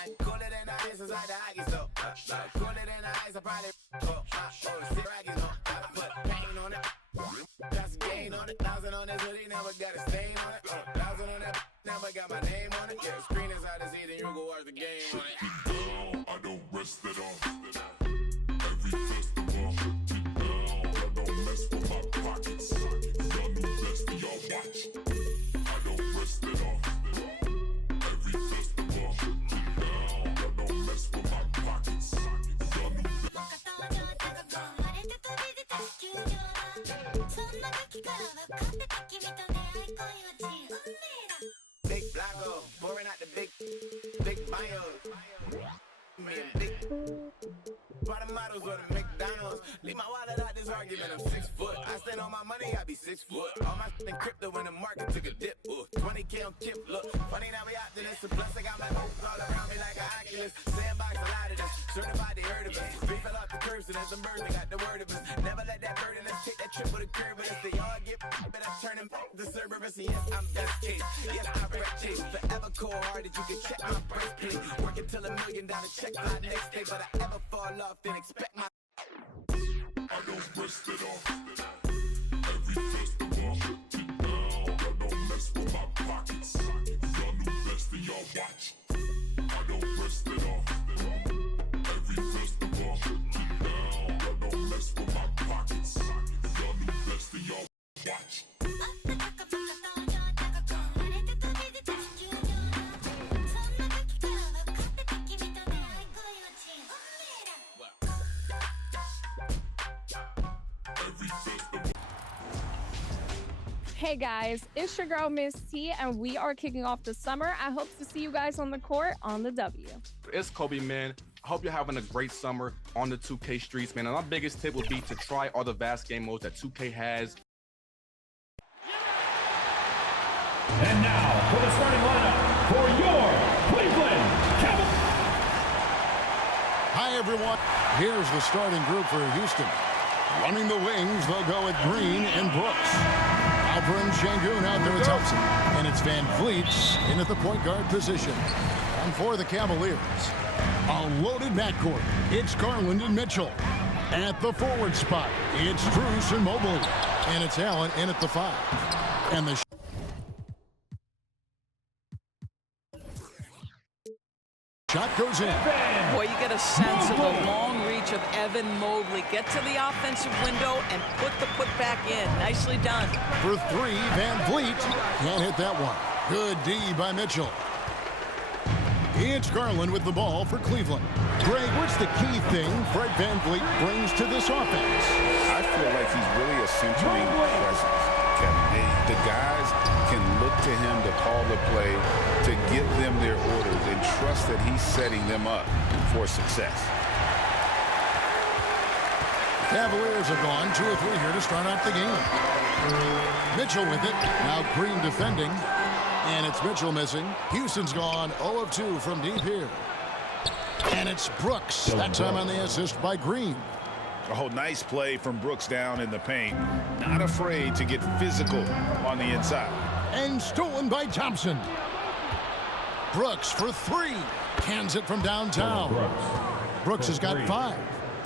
I'm cooler than the ice inside the hockey store. Cooler than the ice, I probably see raggies on. I put pain on it. That's a gain on it. 1,000 on this hoodie, never got a stain on it. 1,000 on that, never got my name on it. Yeah, screen inside the seat, and you go watch the game on it. Down, I don't rest it off. Every festival, down, I don't mess with my pockets. Y'all new best and y'all watch. I don't rest it off. Every festival, down, I don't mess with my pockets. Y'all new Big Blacko, pouring out the big bio. Man, big bottom models or the McDonald's. Leave my wallet out this argument, I'm 6 foot. I stand on my money, I be 6 foot. All my shit in crypto when the market took a dip. 20K on Kip, look. Funny now we out to this. Plus I got my moves all around me like an Oculus. Sandbox, a lot of this. Certified, they heard of us. We fell off the curb, so there's some birds that got the word of us. Never let that burden us take that trip with a curve. But if they all get but I turn them back to Cerberus. And yes, I'm best case. Yes, I wreck chase. Forever cold hearted, you can check my breastplate. Working till $1 million check my next day. But I ever fall off, then expect my I don't rest it off. Every festival, down, I don't mess with my pockets. Y'all new best and y'all watch. I don't rest it off. Every festival, down, I don't mess with my pockets. Y'all new best and y'all watch. Every festival. Hey guys, it's your girl Miss T, and we are kicking off the summer. I hope to see you guys on the court on the W. It's Kobe, man. I hope you're having a great summer on the 2K streets, man. And my biggest tip would be to try all the vast game modes that 2K has. And now for the starting lineup for your Cleveland Cavaliers. Hi, everyone. Here's the starting group for Houston. Running the wings, they'll go with Green and Brooks. Alperen Şengün out there at Thompson. And it's Van Vliet in at the point guard position. And for the Cavaliers, a loaded backcourt. It's Garland and Mitchell. At the forward spot, it's Strus and Mobley. And it's Allen in at the 5. And the shot goes in. Boy, you get a sense of the long reach of Evan Mobley. Get to the offensive window and put the putback in. Nicely done. For 3, Van Vliet can't hit that one. Good D by Mitchell. It's Garland with the ball for Cleveland. Greg, what's the key thing Fred Van Vliet brings to this offense? I feel like he's really a centering presence, Kevin. The guys can look to him to call the play, to give them their orders, and trust that he's setting them up for success. Cavaliers have gone 2 or 3 here to start out the game. Mitchell with it. Now Green defending. And it's Mitchell missing. Houston's gone 0 of 2 from deep here. And it's Brooks. That time on the assist by Green. Oh, nice play from Brooks down in the paint. Not afraid to get physical on the inside. And stolen by Thompson. Brooks for 3. Cans it from downtown. Brooks has got 5.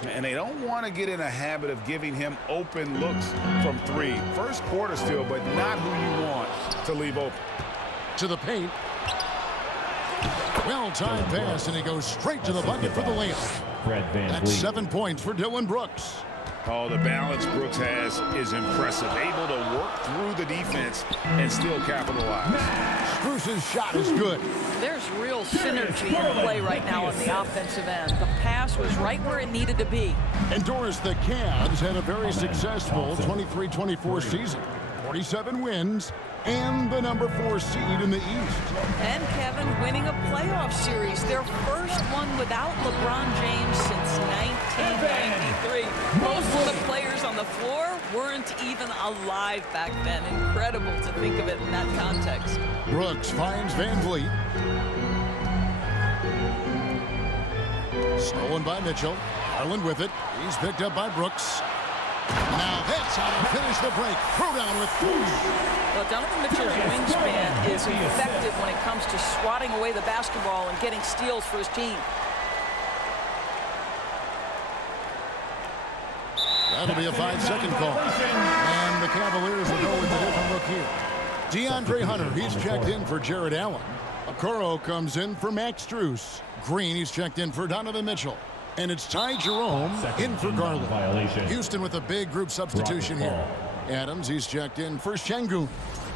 And they don't want to get in a habit of giving him open looks from 3. First quarter still, but not who you want to leave open. To the paint. Well-timed pass, and he goes straight to the bucket for the layup. That's 7 points for Dillon Brooks. Oh, the balance Brooks has is impressive. Able to work through the defense and still capitalize. Strus's shot is good. There's real synergy in play right now on the offensive end. The pass was right where it needed to be. And Doris, the Cavs had a very successful 23-24 season. 47 wins and the number 4 seed in the East. And Kevin winning a playoff series, their first one without LeBron James since 1993. Most of the players on on the floor weren't even alive back then. Incredible to think of it in that context. Brooks finds Van Vliet. Stolen by Mitchell. Garland with it. He's picked up by Brooks. Now that's how to finish the break. Throw down with Well, Donovan Mitchell's wingspan is effective when it comes to swatting away the basketball and getting steals for his team. That'll be a 5-second call. And the Cavaliers will go with a different look here. DeAndre Hunter, he's checked in for Jared Allen. Okoro comes in for Max Strus. Green, he's checked in for Donovan Mitchell. And it's Ty Jerome in for Garland. Houston with a big group substitution here. Adams, he's checked in for Şengün.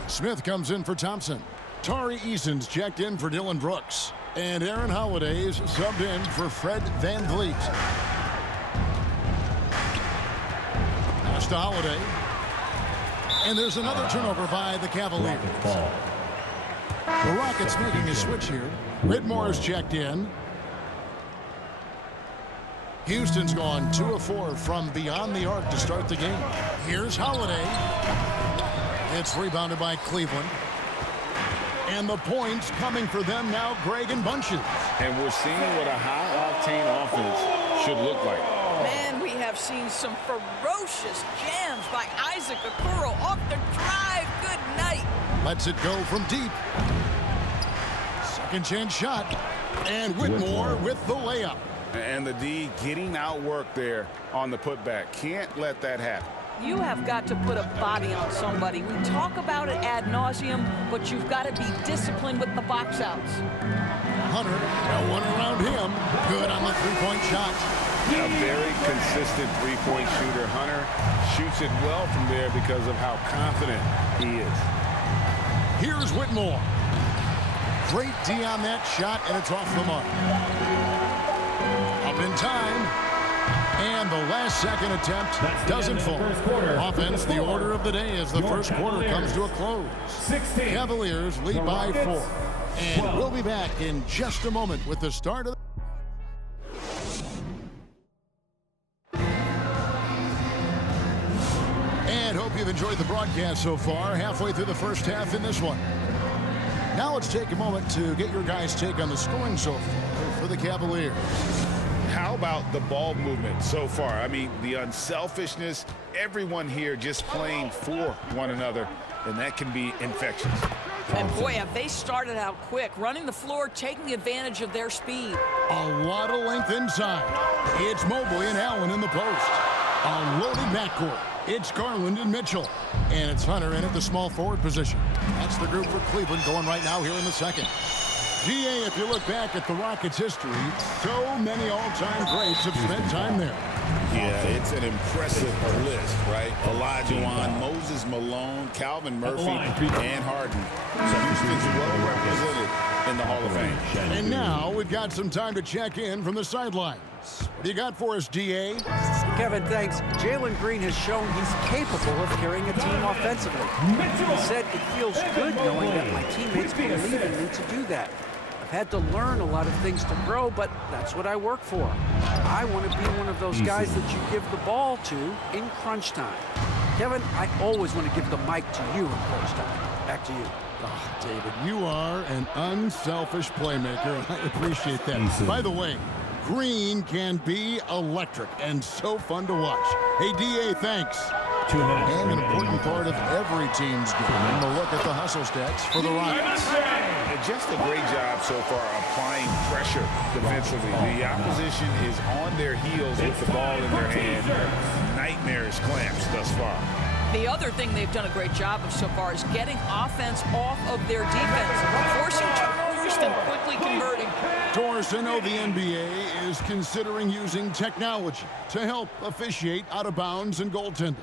Smith comes in for Thompson. Tari Eason's checked in for Dylan Brooks. And Aaron Holiday's subbed in for Fred VanVleet. Pass to Holiday. And there's another turnover by the Cavaliers. The Rockets making a switch here. Whitmore's checked in. Houston's gone 2 of 4 from beyond the arc to start the game. Here's Holiday. It's rebounded by Cleveland. And the points coming for them now, Greg and Bunches. And we're seeing what a high-octane offense should look like. Man, we have seen some ferocious jams by Isaac Okoro off the drive. Good night. Lets it go from deep. Second chance shot. And Whitmore with the layup. And the D getting outworked there on the putback. Can't let that happen. You have got to put a body on somebody. We talk about it ad nauseum, but you've got to be disciplined with the box outs. Hunter, no one around him. Good on the three-point shot. A very consistent three-point shooter. Hunter shoots it well from there because of how confident he is. Here's Whitmore. Great D on that shot, and it's off the mark. Up in time. And the last second attempt doesn't fall. Offense, the order of the day as the first quarter comes to a close. Cavaliers lead by 4. And we'll be back in just a moment with the start of And hope you've enjoyed the broadcast so far. Halfway through the first half in this one. Now let's take a moment to get your guys' take on the scoring so far for the Cavaliers. How about the ball movement so far? I mean, the unselfishness, everyone here just playing for one another, and that can be infectious. And boy, have they started out quick, running the floor, taking advantage of their speed. A lot of length inside. It's Mobley and Allen in the post. A loaded backcourt. It's Garland and Mitchell. And it's Hunter in at the small forward position. That's the group for Cleveland going right now here in the second. GA, if you look back at the Rockets' history, so many all-time greats have spent time there. Yeah, it's an impressive list, right? Olajuwon, Moses Malone, Calvin Murphy, and Harden. Houston's well represented in the Hall of Fame. And now we've got some time to check in from the sidelines. What do you got for us, DA? Kevin, thanks. Jalen Green has shown he's capable of carrying a team offensively. He said it feels good knowing that my teammates believe in me to do that. I've had to learn a lot of things to grow, but that's what I work for. I want to be one of those guys that you give the ball to in crunch time. Kevin, I always want to give the mic to you in crunch time. Back to you. Oh, David, you are an unselfish playmaker. I appreciate that. By the way, Green can be electric and so fun to watch. Hey, DA, thanks. 2 minutes. And an important part of every team's game. A look at the hustle stats for the Rockets. Just a great job so far applying pressure defensively. The opposition is on their heels with the ball in their hand. Nightmares clamps thus far. The other thing they've done a great job of so far is getting offense off of their defense, forcing turnovers and quickly converting. Doris, I know the NBA is considering using technology to help officiate out of bounds and goaltending.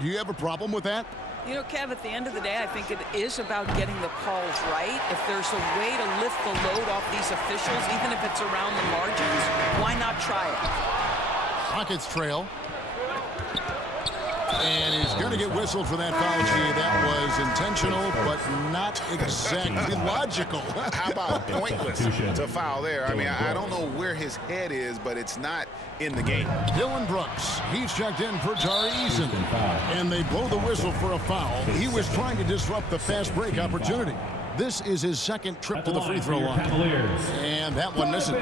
Do you have a problem with that? You know, Kev, at the end of the day, I think it is about getting the calls right. If there's a way to lift the load off these officials, even if it's around the margins, why not try it? Rockets trail. And he's going to get whistled for that foul, G. That was intentional, but not exactly logical. How about pointless to foul there? I mean, I don't know where his head is, but it's not in the game. Dylan Brooks, he's checked in for Tari Eason. And they blow the whistle for a foul. He was trying to disrupt the fast break opportunity. This is his second trip to the free throw line. And that one misses.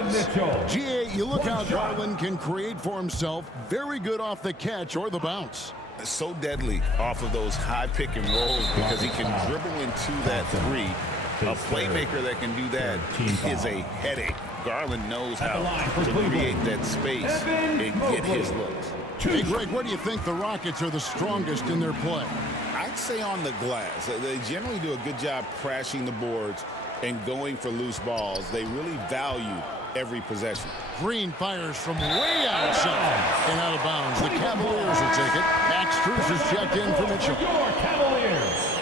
GA, you look how Garland can create for himself. Very good off the catch or the bounce. So deadly off of those high pick and rolls because he can dribble into that three. A playmaker that can do that is a headache. Garland knows how to create that space and get his looks. Hey, Greg, where do you think the Rockets are the strongest in their play? I'd say on the glass. They generally do a good job crashing the boards and going for loose balls. They really value every possession. Green fires from way outside and out of bounds. The Cavaliers will take it. Max Strus is checked in for Mitchell. Your Cavaliers,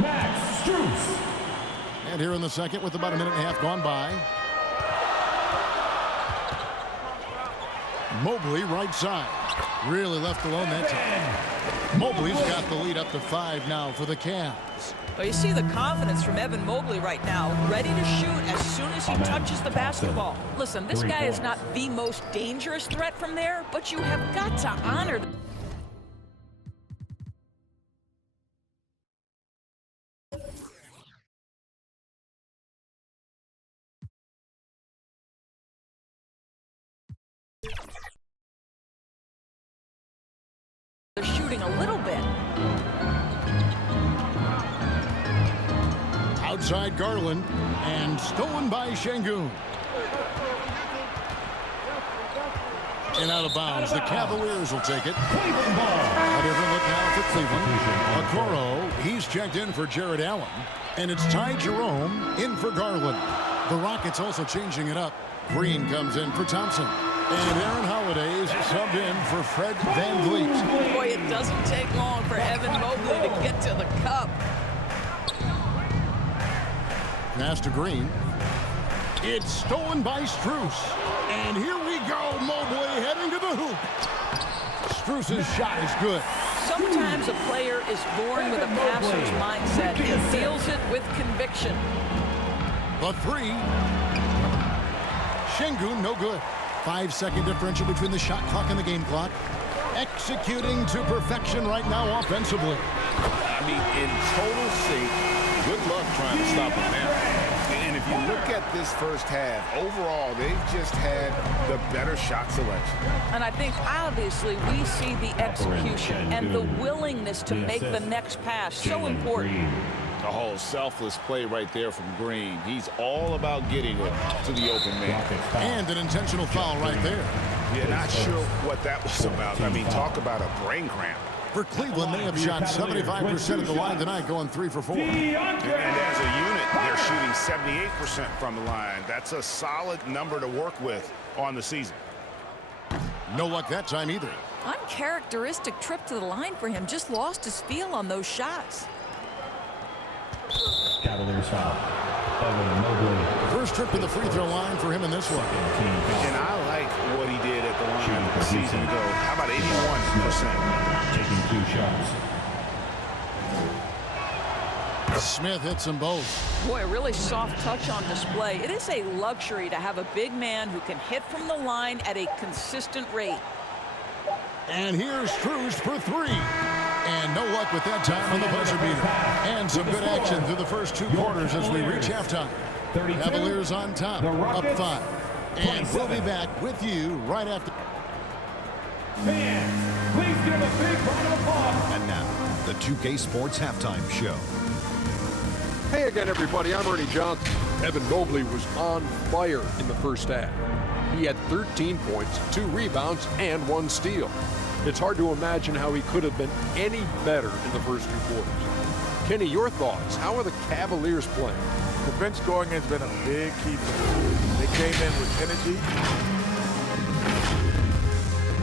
Max Strus. And here in the second with about a minute and a half gone by. Mobley right side. Really left alone that time. Mobley's got the lead up to 5 now for the Cavs. Well, you see the confidence from Evan Mobley right now, ready to shoot as soon as he touches the basketball. Listen, this guy is not the most dangerous threat from there, but you have got to honor the they're shooting a little bit. Outside Garland and stolen by Şengün. And out of bounds. The Cavaliers will take it. Cleveland ball. A different look now for Cleveland. Okoro, he's checked in for Jared Allen. And it's Ty Jerome in for Garland. The Rockets also changing it up. Green comes in for Thompson. And Aaron Holiday's subbed in for Fred VanVleet. Boy, it doesn't take long for Evan Mobley to get to the cup. Pass to Green. It's stolen by Strus. And here we go. Mobley heading to the hoop. Strus's shot is good. Sometimes a player is born with a passer's mindset. He feels it with conviction. The three. Şengün, no good. 5-second differential between the shot clock and the game clock. Executing to perfection right now offensively. I mean, in total sync. Good luck trying to stop him now. And if you look at this first half, overall, they've just had the better shot selection. And I think, obviously, we see the execution and the willingness to make the next pass. So important. The whole selfless play right there from Green. He's all about getting it to the open man. And an intentional foul right there. Yeah, not sure what that was about. I mean, talk about a brain cramp. For Cleveland, they have shot 75% at the line tonight, going 3 for 4. And as a unit, they're shooting 78% from the line. That's a solid number to work with on the season. No luck that time either. Uncharacteristic trip to the line for him. Just lost his feel on those shots. Cavaliers foul. Evan Mobley. First trip to the free throw line for him in this one. And I like what he did at the line a season ago. How about 81%? Taking 2 shots. Smith hits them both. Boy, a really soft touch on display. It is a luxury to have a big man who can hit from the line at a consistent rate. And here's Strus for 3. And no luck with that time on the buzzer beater. And some good action through the first 2 quarters as we reach halftime. Cavaliers on top, up 5. And we'll be back with you right after. Fans, please give a big round of applause. And now, the 2K Sports Halftime Show. Hey again, everybody. I'm Ernie Johnson. Evan Mobley was on fire in the first half. He had 13 points, 2 rebounds, and 1 steal. It's hard to imagine how he could have been any better in the first 2 quarters. Kenny, your thoughts? How are the Cavaliers playing? The bench scoring has been a big key for them. They came in with energy.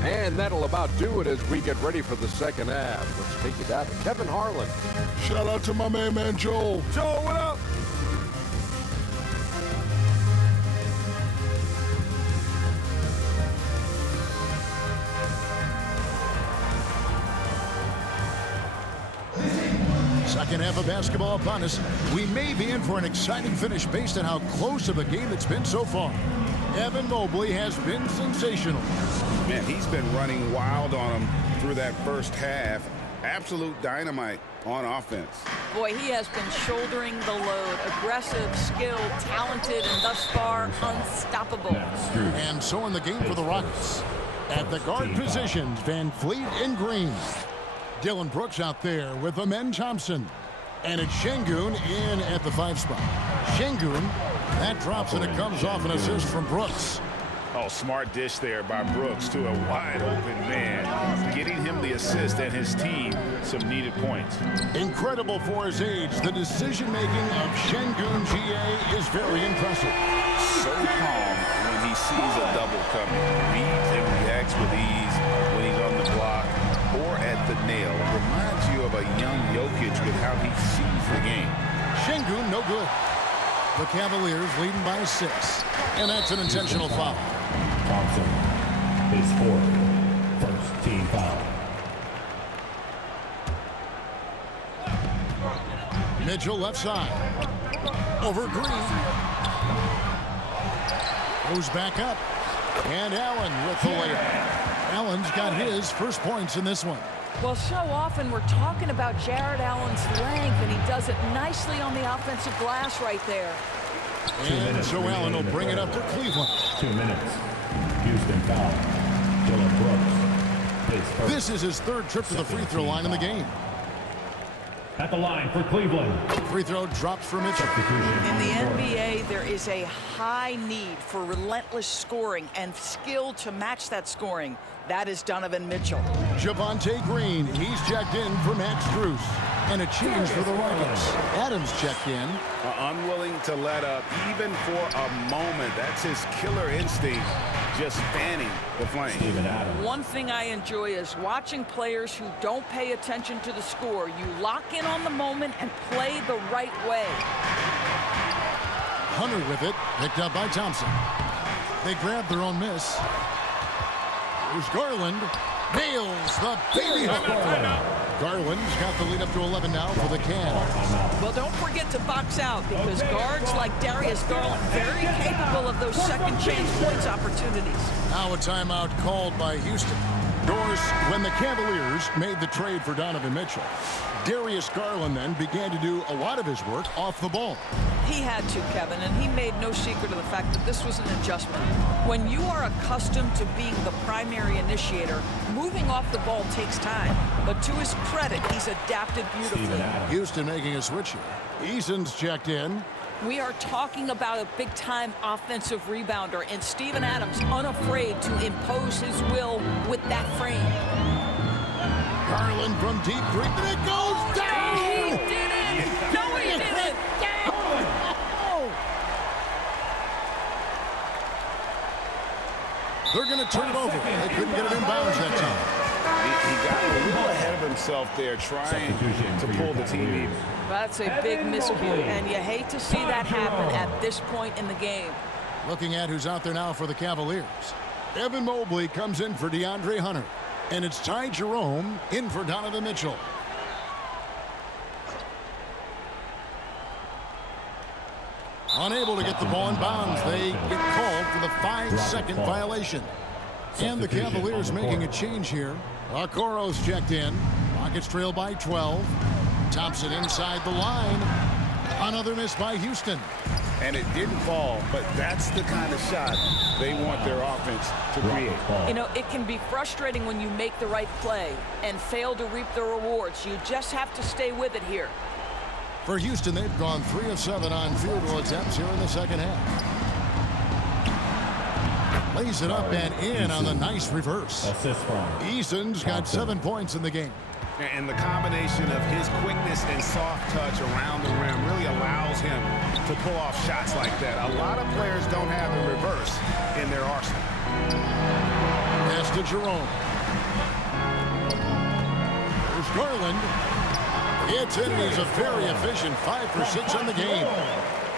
And that'll about do it as we get ready for the second half. Let's take it down to Kevin Harlan. Shout out to my man Joel. Joel, what up? second half of basketball upon us. We may be in for an exciting finish based on how close of a game it's been so far. Evan Mobley has been sensational. Man, he's been running wild on him through that first half. Absolute dynamite on offense. Boy, he has been shouldering the load. Aggressive, skilled, talented, and thus far unstoppable. And so in the game for the Rockets. At the guard positions, Van Fleet and Green. Dylan Brooks out there with Amen Thompson. And it's Şengün in at the 5 spot. Şengün, that drops and it comes off an assist from Brooks. Oh, smart dish there by Brooks to a wide open man, getting him the assist and his team some needed points. Incredible for his age. The decision-making of Şengün GA is very impressive. So calm when he sees a double coming. Reads and reacts with ease when he's on the block or at the nail. Reminds you of a young Jokic with how he sees the game. Şengün, no good. The Cavaliers leading by 6. And that's an intentional foul. Thompson, his 4th first team foul. Mitchell left side. Over Green. Goes back up. And Allen with the layup. Allen's got his first points in this one. Well, so often we're talking about Jared Allen's length, and he does it nicely on the offensive glass right there. And so Allen will bring it up for Cleveland. 2 minutes. Houston foul. Dylan Brooks. This is his 3rd trip to the free throw line in the game. At the line for Cleveland. Free throw drops for Mitchell. In the NBA, there is a high need for relentless scoring and skill to match that scoring. That is Donovan Mitchell. Javonte Green, he's checked in for Max Strus. And a change for the Rockets. Adams checked in. Unwilling to let up even for a moment. That's his killer instinct, just fanning the flame. One thing I enjoy is watching players who don't pay attention to the score. You lock in on the moment and play the right way. Hunter with it, picked up by Thompson. They grab their own miss. Here's Garland. Nails the baby hook. Garland's got the lead up to 11 now for the Cavs. Well, don't forget to box out, because guards like Darius Garland very capable of those second chance points opportunities. Now a timeout called by Houston. Doris, when the Cavaliers made the trade for Donovan Mitchell, Darius Garland then began to do a lot of his work off the ball. He had to, Kevin, and he made no secret of the fact that this was an adjustment. When you are accustomed to being the primary initiator, moving off the ball takes time. But to his credit, he's adapted beautifully. Houston making a switch here. Eason's checked in. We are talking about a big-time offensive rebounder, and Steven Adams unafraid to impose his will with that frame. Garland from deep three, and it goes down! He did it! No, he didn't! They're going to turn it over. They couldn't get it inbounds that time. He got a little ahead of himself there, trying to pull the team even. That's a big miscue, and you hate to see that happen at this point in the game. Looking at who's out there now for the Cavaliers. Evan Mobley comes in for DeAndre Hunter. And it's Ty Jerome in for Donovan Mitchell. Unable to get the ball in bounds. They get called for the 5-second violation. And the Cavaliers making a change here. Okoro's checked in. Rockets trail by 12. Thompson inside the line. Another miss by Houston. And it didn't fall, but that's the kind of shot they want their offense to create. You know, it can be frustrating when you make the right play and fail to reap the rewards. You just have to stay with it here. For Houston, they've gone 3 of 7 on field goal attempts here in the second half. Lays it up and in on the nice reverse. Eason's got 7 points in the game. And the combination of his quickness and soft touch around the rim really allows him to pull off shots like that. A lot of players don't have the reverse in their arsenal. Pass to Jerome. There's Garland. It's in. He's a very efficient 5 for 6 on the game.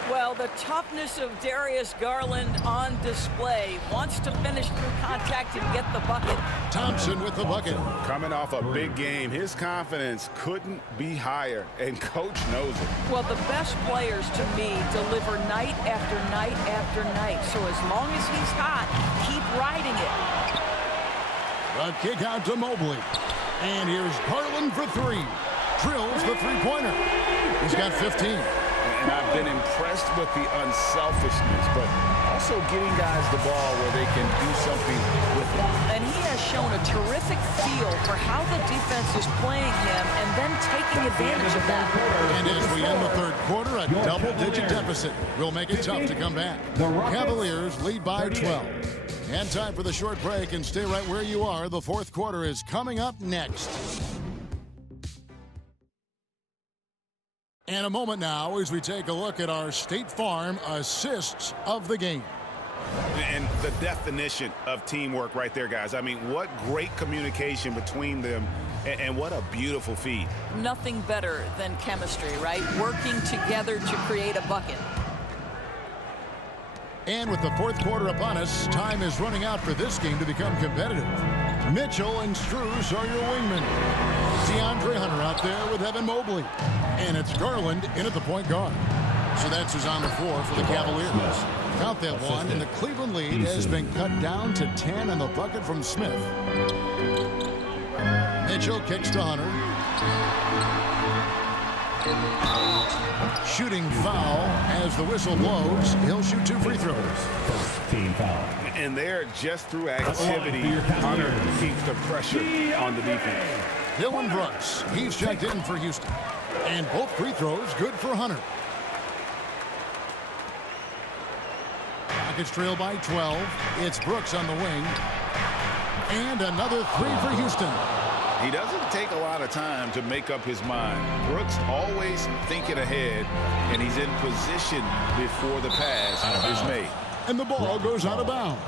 Well, the toughness of Darius Garland on display. Wants to finish through contact and get the bucket. Thompson with the bucket. Coming off a big game, his confidence couldn't be higher, and Coach knows it. Well, the best players, to me, deliver night after night after night. So as long as he's hot, keep riding it. A kick out to Mobley. And here's Garland for three. Drills the three-pointer. He's got 15. And I've been impressed with the unselfishness, but also getting guys the ball where they can do something with it. And he has shown a terrific feel for how the defense is playing him and then taking advantage of that. And as we end the third quarter, a double-digit deficit will make it tough to come back. Cavaliers lead by 12. And time for the short break, and stay right where you are. The fourth quarter is coming up next. And a moment now as we take a look at our State Farm assists of the game. And the definition of teamwork right there, guys. I mean, what great communication between them, and what a beautiful feed. Nothing better than chemistry, right? Working together to create a bucket. And with the fourth quarter upon us, time is running out for this game to become competitive. Mitchell and Strus are your wingmen. DeAndre Hunter out there with Evan Mobley. And it's Garland in at the point guard. So that's who's on the floor for the Cavaliers. Count that one, and the Cleveland lead has been cut down to 10 on the bucket from Smith. Mitchell kicks to Hunter. Shooting foul as the whistle blows. He'll shoot 2 free throws. Team foul. And there, just through activity, Hunter keeps the pressure on the defense. Dylan Brooks, he's checked in for Houston. And both free throws good for Hunter. Rockets trail by 12. It's Brooks on the wing. And another 3 for Houston. He doesn't take a lot of time to make up his mind. Brooks always thinking ahead, and he's in position before the pass is made. And the ball goes out of bounds.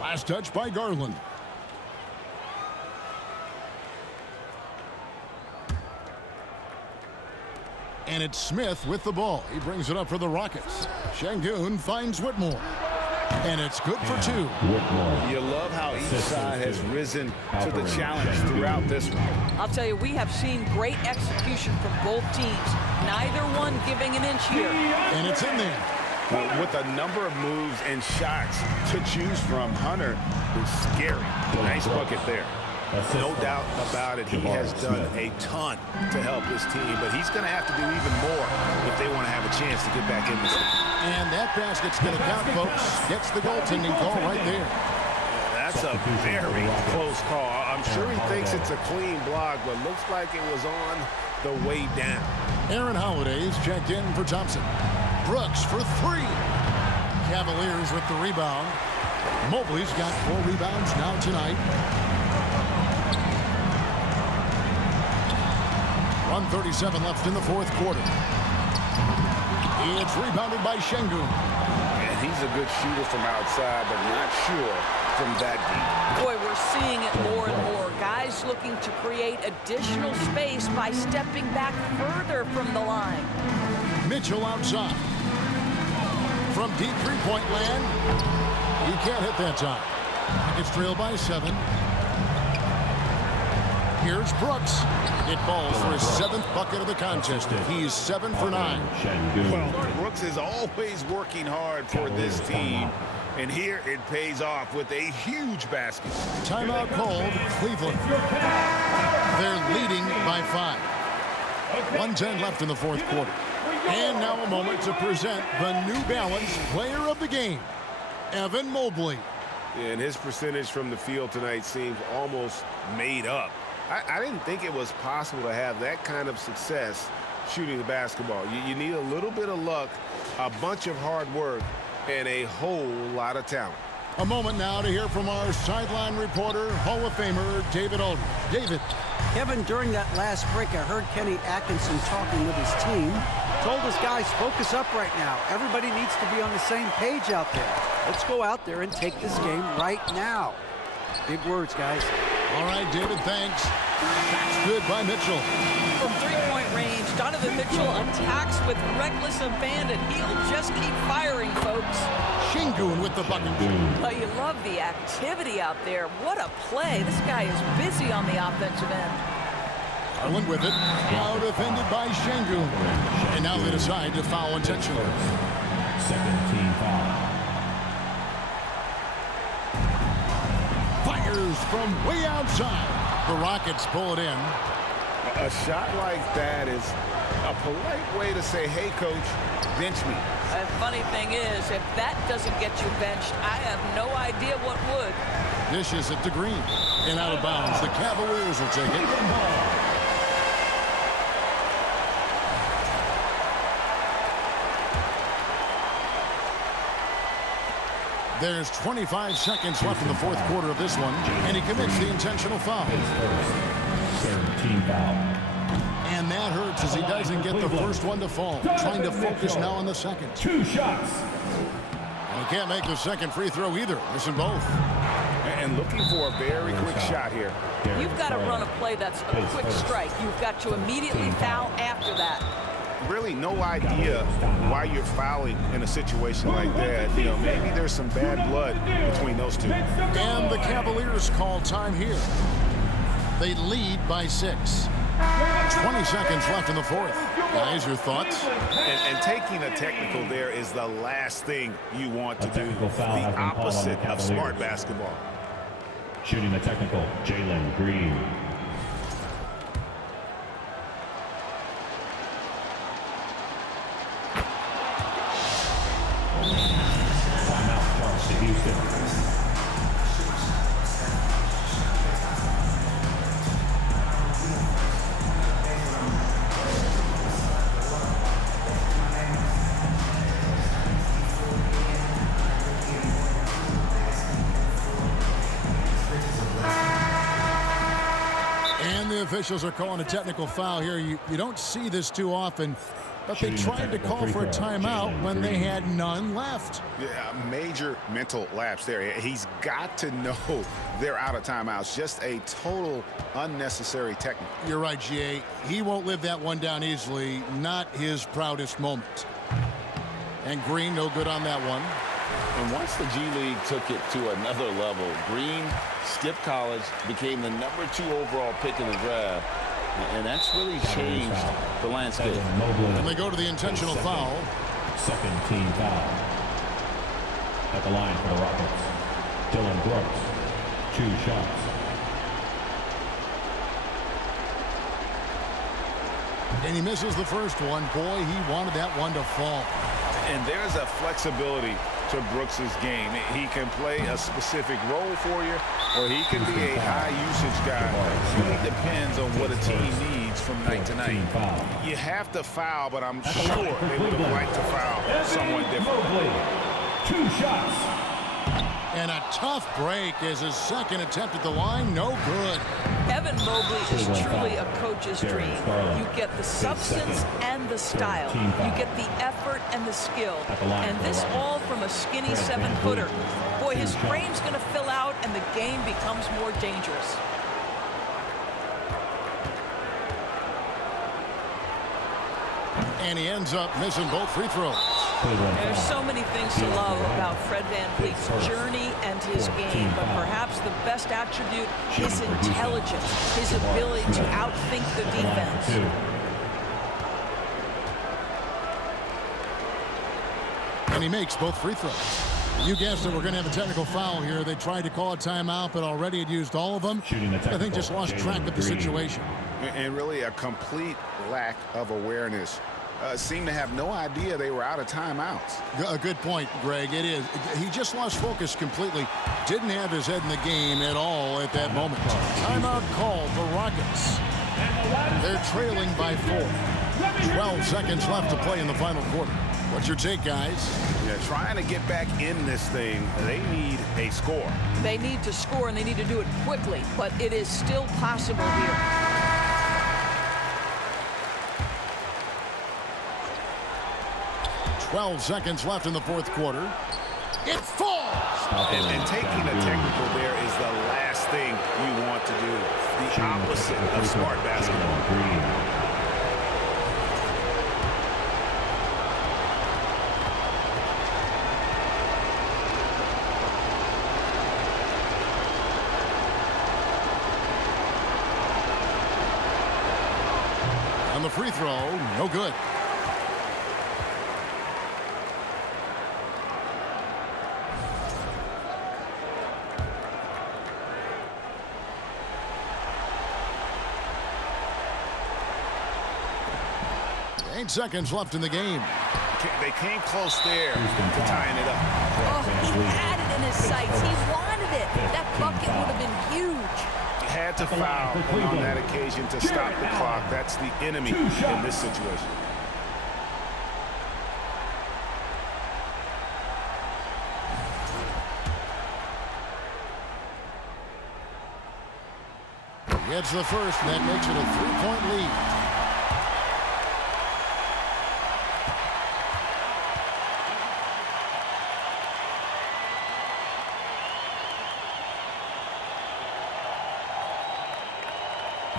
Last touch by Garland. And it's Smith with the ball. He brings it up for the Rockets. Şengün finds Whitmore. And it's good for 2. You love how each side has risen to the challenge throughout this one. I'll tell you, we have seen great execution from both teams. Neither one giving an inch here. And it's in there. With a number of moves and shots to choose from, Hunter is scary. Nice bucket there. No doubt about it, he has done a ton to help his team, but he's going to have to do even more if they want to have a chance to get back in this game. And that basket's going to count, folks. Gets the goaltending call right there. That's a very close call. I'm sure he thinks it's a clean block, but looks like it was on the way down. Aaron Holiday's checked in for Thompson. Brooks for 3. Cavaliers with the rebound. Mobley's got 4 rebounds now tonight. 1:37 left in the fourth quarter. It's rebounded by Şengün. And he's a good shooter from outside, but not sure from that deep. Boy, we're seeing it more and more. Guys looking to create additional space by stepping back further from the line. Mitchell outside. From deep three-point land. He can't hit that time. It's trailed by 7. Here's Brooks. It falls for his 7th bucket of the contest. He's 7 for 9. Well, Brooks is always working hard for this team. And here it pays off with a huge basket. Timeout called Cleveland. They're leading by 5. 1:10 left in the fourth quarter. And now a moment to present the New Balance Player of the Game, Evan Mobley. And his percentage from the field tonight seems almost made up. I didn't think it was possible to have that kind of success shooting the basketball. You need a little bit of luck, a bunch of hard work, and a whole lot of talent. A moment now to hear from our sideline reporter, Hall of Famer David Aldridge. David. Kevin, during that last break, I heard Kenny Atkinson talking with his team. Told his guys, focus up right now. Everybody needs to be on the same page out there. Let's go out there and take this game right now. Big words, guys. All right, David, thanks. That's good by Mitchell. From three-point range. Donovan Mitchell attacks with reckless abandon. He'll just keep firing, folks. Şengün with the bucket. Well, you love the activity out there. What a play. This guy is busy on the offensive end. Garland with it. Now defended by Şengün. And now they decide to foul intentionally. Second team foul. Fires from way outside. The Rockets pull it in. A shot like that is a polite way to say, hey, coach, bench me. The funny thing is, if that doesn't get you benched, I have no idea what would. Dishes it to Green. And out of bounds. The Cavaliers will take it. There's 25 seconds left in the fourth quarter of this one, and he commits the intentional foul. Third team foul. And that hurts as he doesn't get the first one to fall. Trying to focus now on the second. 2 shots. And he can't make the second free throw either. Missing both. And looking for a very quick shot here. You've got to run a play that's a quick strike. You've got to immediately foul after that. Really no idea why you're fouling in a situation like that. You know, maybe there's some bad blood between those two. And the Cavaliers call time here. They lead by 6. 20 seconds left in the fourth. Guys, your thoughts? And taking a technical there is the last thing you want to do. The opposite of smart basketball. Shooting the technical, Jalen Green. Timeout starts to Houston. And the officials are calling a technical foul here. You don't see this too often. But they tried to call for a timeout when they had none left. Yeah, major mental lapse there. He's got to know they're out of timeouts. Just a total unnecessary technical. You're right, GA. He won't live that one down easily. Not his proudest moment. And Green, no good on that one. And once the G League took it to another level, Green skipped college, became the #2 overall pick in the draft. And that's really changed the landscape. And they go to the intentional foul. Second team foul. At the line for the Rockets, Dylan Brooks. 2 shots. And he misses the first one. Boy, he wanted that one to fall. And there's a flexibility to Brooks's game. He can play a specific role for you, or he can be a high-usage guy. It really depends on what a team needs from night to night. You have to foul, but I'm sure they would have liked to foul someone different. 2 shots. And a tough break as his second attempt at the line. No good. Evan Mobley is truly a coach's dream. You get the substance and the style. You get the effort and the skill. And this all from a skinny 7-footer. Boy, his frame's going to fill out and the game becomes more dangerous. And he ends up missing both free throws. There's so many things to love about Fred VanVleet's journey and his game, but perhaps the best attribute is intelligence, his ability to outthink the defense. And he makes both free throws. You guessed it, we're going to have a technical foul here. They tried to call a timeout, but already had used all of them. I think just lost track of the situation. And really a complete lack of awareness. Seemed to have no idea they were out of timeouts. A good point, Greg. It is. He just lost focus completely. Didn't have his head in the game at all at that moment. Timeout called the Rockets. They're trailing by 4. 12 seconds left to play in the final quarter. What's your take, guys? Yeah, trying to get back in this thing, they need a score. They need to score, and they need to do it quickly, but it is still possible here. 12 seconds left in the fourth quarter. It falls! And taking a technical there is the last thing you want to do. The opposite of smart basketball. the free throw. No good. Eight seconds left in the game. They came close there to tying it up. Oh, he had it in his sights. He wanted it. That bucket would have been huge. Had to foul on that occasion to stop the clock. That's the enemy in this situation. He gets the first, and that makes it a 3-point lead.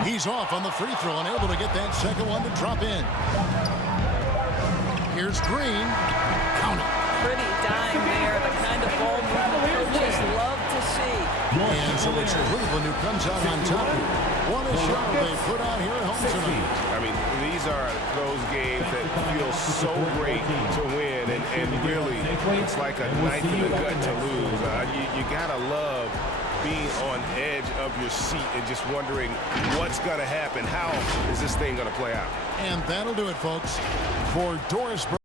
He's off on the free throw and able to get that second one to drop in. Here's Green. Count it. Pretty dime there. The kind of ball movement coaches love to see. And so it's Cleveland who comes out on top here. What a show they put out here at home tonight. I mean, these are those games that feel so great to win, and really, it's like a knife in the gut to lose. You gotta love being on edge of your seat and just wondering what's going to happen. How is this thing going to play out? And that'll do it, folks, for Doris.